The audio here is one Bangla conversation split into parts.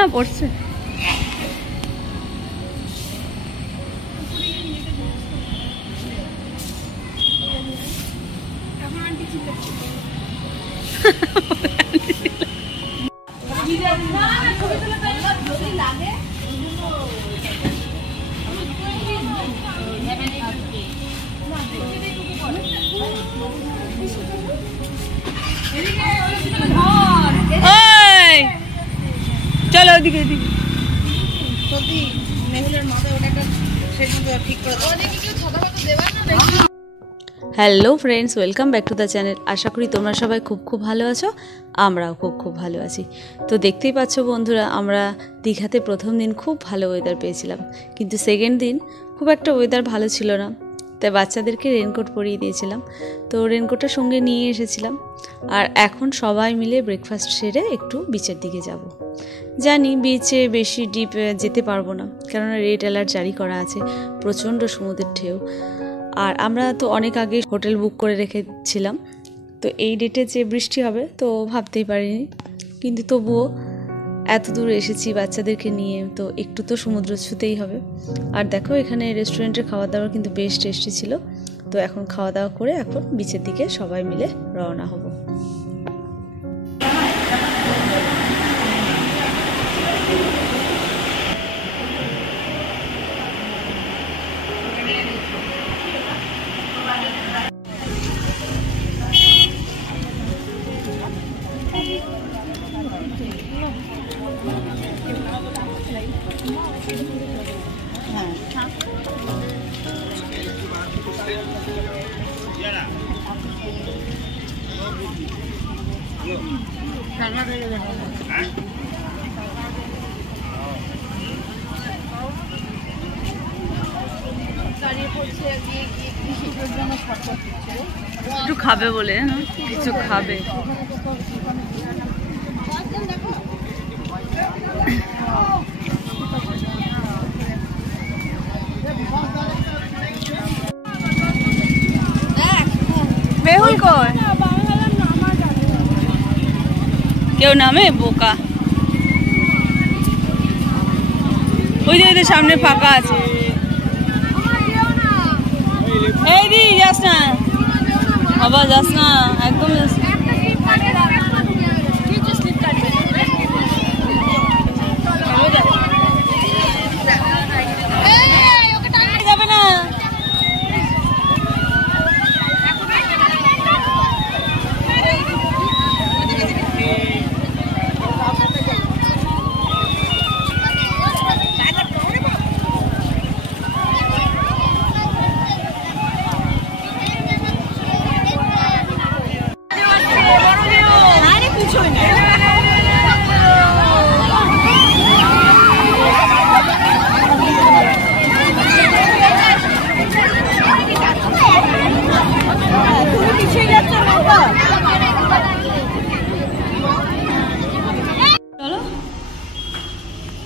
হ্যাঁ পড়ছে। চলো ওদিকে ওদিকে। Hello friends, welcome back to the channel. আশা করি তোমরা সবাই খুব ভালো আছো, আমরাও খুব ভালো আছি। তো দেখতেই পাচ্ছ বন্ধুরা, আমরা দীঘাতে প্রথম দিন খুব ভালো ওয়েদার পেয়েছিলাম, কিন্তু সেকেন্ড দিন খুব একটা ওয়েদার ভালো ছিল না। তাই বাচ্চাদেরকে রেনকোট পরিয়ে দিয়েছিলাম, তো রেনকোটটা সঙ্গে নিয়ে এসেছিলাম। আর এখন সবাই মিলে ব্রেকফাস্ট সেরে একটু বিচের দিকে যাব। জানি বিচে বেশি ডিপ যেতে পারবো না, কেননা রেড অ্যালার্ট জারি করা আছে, প্রচণ্ড সমুদ্রের ঢেউ। আর আমরা তো অনেক আগে হোটেল বুক করে রেখেছিলাম, তো এই ডেটে যে বৃষ্টি হবে তো ভাবতেই পারিনি। কিন্তু তবুও এত দূর এসেছি বাচ্চাদেরকে নিয়ে, তো একটু তো সমুদ্র ছুতেই হবে। আর দেখো এখানে রেস্টুরেন্টের খাবার দাবার কিন্তু বেশ টেস্টি ছিল। তো এখন খাওয়া দাওয়া করে এখন বিচের দিকে সবাই মিলে রওনা হব। একটু খাবে বলে না, কিছু খাবে। মেহুল কই? কেউ নামে বোকা। ওই যে সামনে ফাঁকা আছে। এই দি যাস না বাবা, যাস না, একদম যাস না। যাবে না।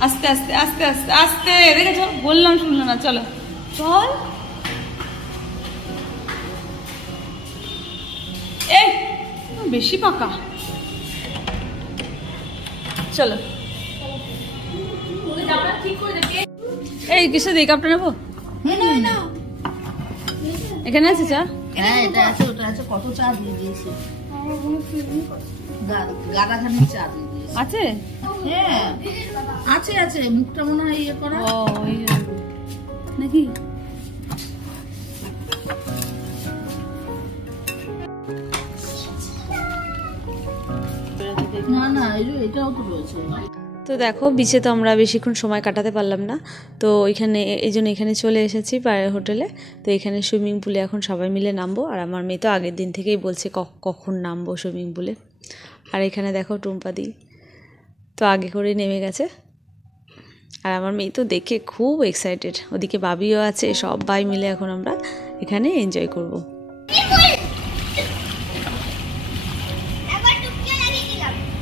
আস্তে আস্তে আস্তে আস্তে আস্তে, দেখেছো বললাম শুনলো না। চলো চল। এই বেশি পাকা। চলো এই কিসে দিই কাপটা নেবো? এখানে আছে চা? হ্যাঁ এটা আছে, ওটা আছে। কত চা দিয়ে দিয়েছে, গাদাখানি চা দিয়ে দিয়েছে। আছে? হ্যাঁ আছে আছে, মুখটা মনে হয় ইয়ে করা। ও নাকি? না না, এটাও তো রয়েছে। তো দেখো বিচে তো আমরা বেশিক্ষণ সময় কাটাতে পারলাম না, তো ওইখানে এই জন্য এখানে চলে এসেছি পাড়ার হোটেলে। তো এখানে সুইমিং পুলে এখন সবাই মিলে নামবো। আর আমার মেয়ে তো আগের দিন থেকেই বলছে কখন নামবো সুইমিং পুলে। আর এখানে দেখো টুম্পাদি তো আগে করে নেমে গেছে। আর আমার মেয়ে তো দেখে খুব এক্সাইটেড, ওদিকে বাবিও আছে, সবাই মিলে এখন আমরা এখানে এনজয় করব।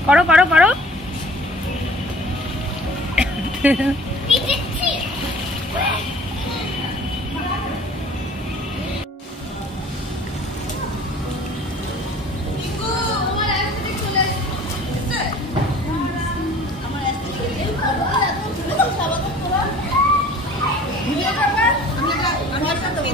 করো করো করো। ভিডিও করবে আমি একটা দেবো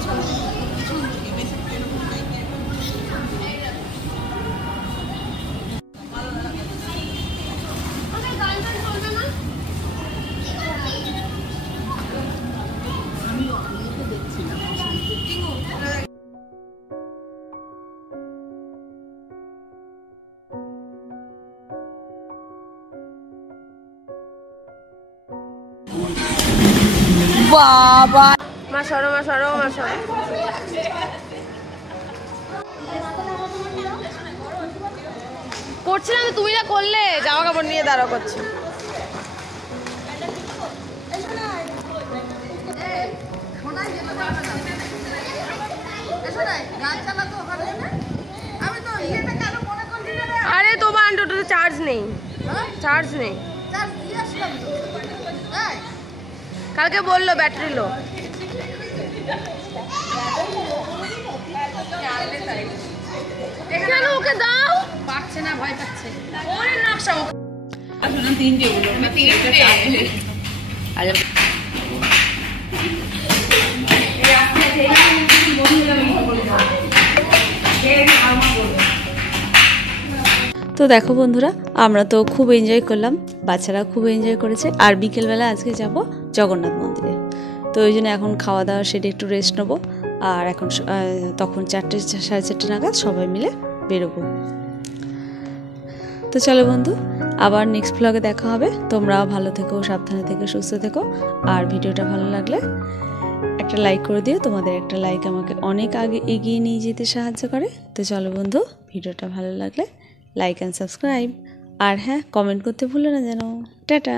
বাবা মা সরো মা সরো মা সরো করছিলাম তো, তুমি না করলে জামা কাপড় নিয়ে দাঁড়াও করছো। আরে তোমার আন্ডারটাতে চার্জ নেই, চার্জ নেই। কালকে বললো ব্যাটারি লো। কেন ওকে দাও? পাচ্ছে না, ভয় পাচ্ছে। ওরে নকশা তো দেখো বন্ধুরা, আমরা তো খুব এনজয় করলাম, বাচ্চারা খুব এনজয় করেছে। আর বিকেলবেলা আজকে যাব জগন্নাথ মন্দিরে। তো ওই জন্য এখন খাওয়া দাওয়া সেটা একটু রেস্ট নেবো। আর এখন তখন 4টে 4:30 নাগাদ সবাই মিলে বেরোবো। তো চলো বন্ধু, আবার নেক্সট ব্লগে দেখা হবে। তোমরাও ভালো থেকো, সাবধানে থেকো, সুস্থ থেকো। আর ভিডিওটা ভালো লাগলে একটা লাইক করে দিও। তোমাদের একটা লাইক আমাকে অনেক আগে এগিয়ে নিয়ে যেতে সাহায্য করে। তো চলো বন্ধু, ভিডিওটা ভালো লাগলে লাইক অ্যান্ড সাবস্ক্রাইব। আর হ্যাঁ, কমেন্ট করতে ভুলো না যেন। টাটা।